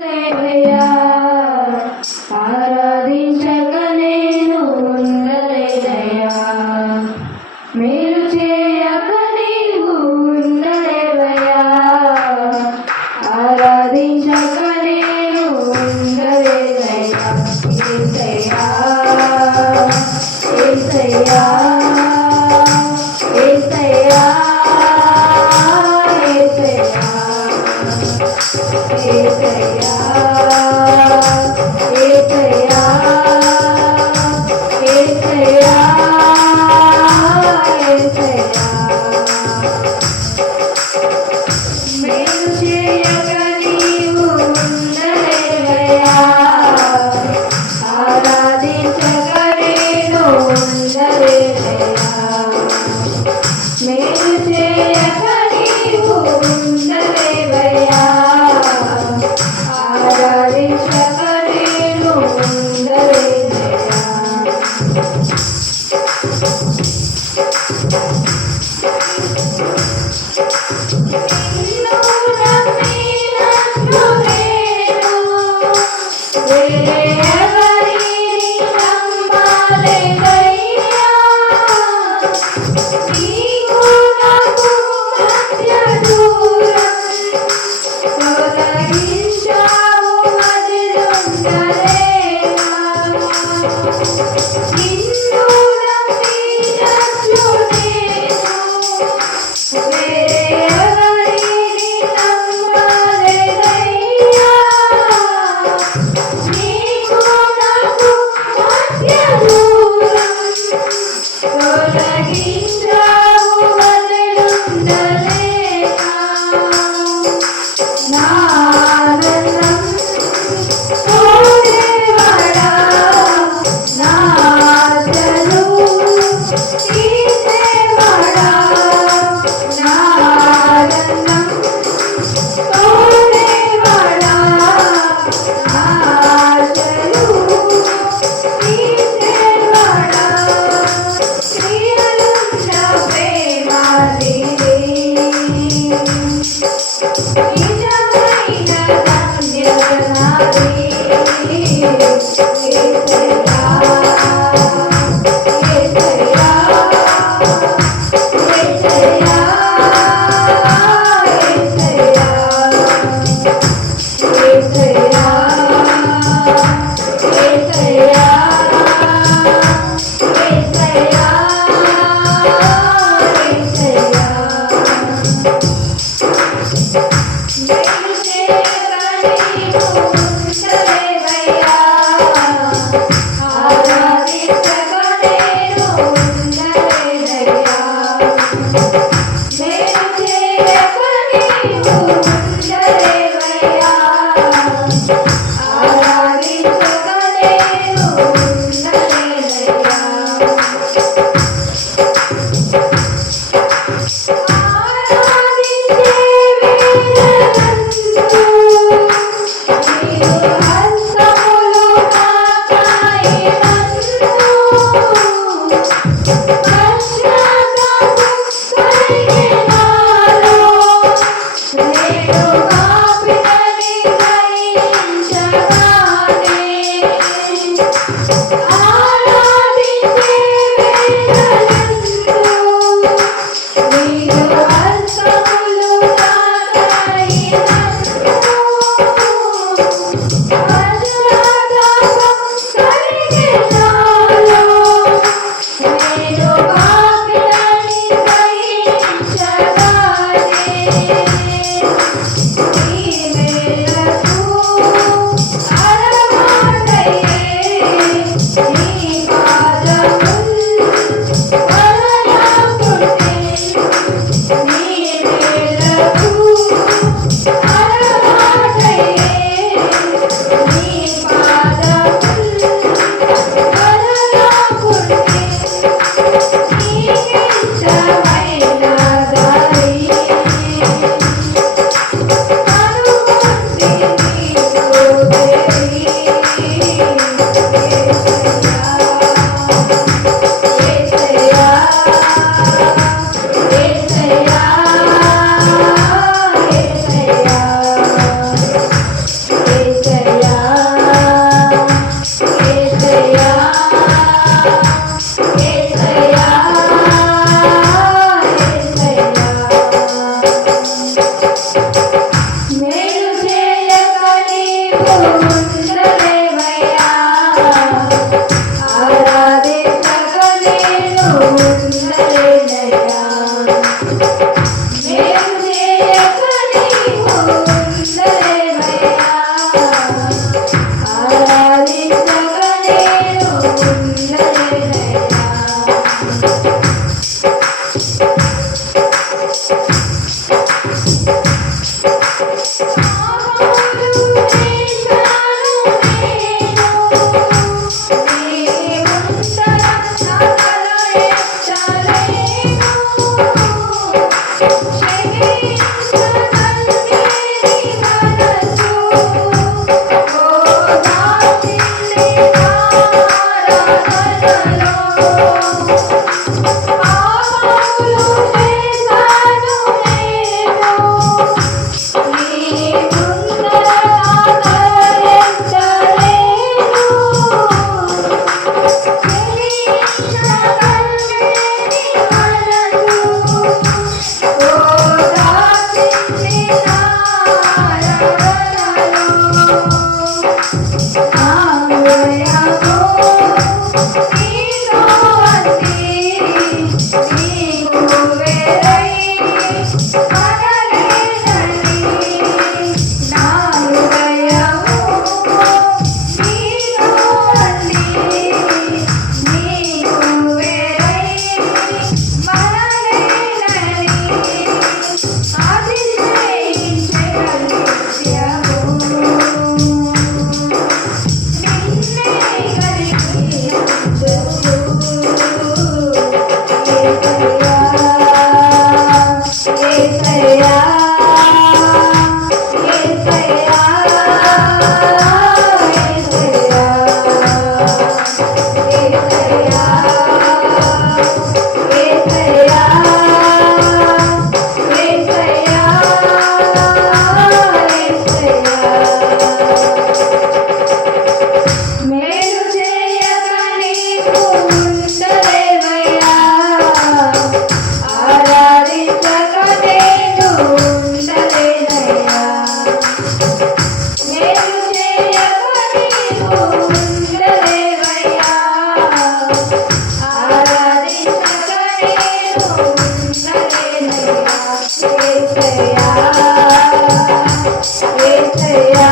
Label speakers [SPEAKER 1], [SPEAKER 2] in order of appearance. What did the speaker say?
[SPEAKER 1] దేవయ్యా, Oh. Música Yes. ఉండలేనయ్యా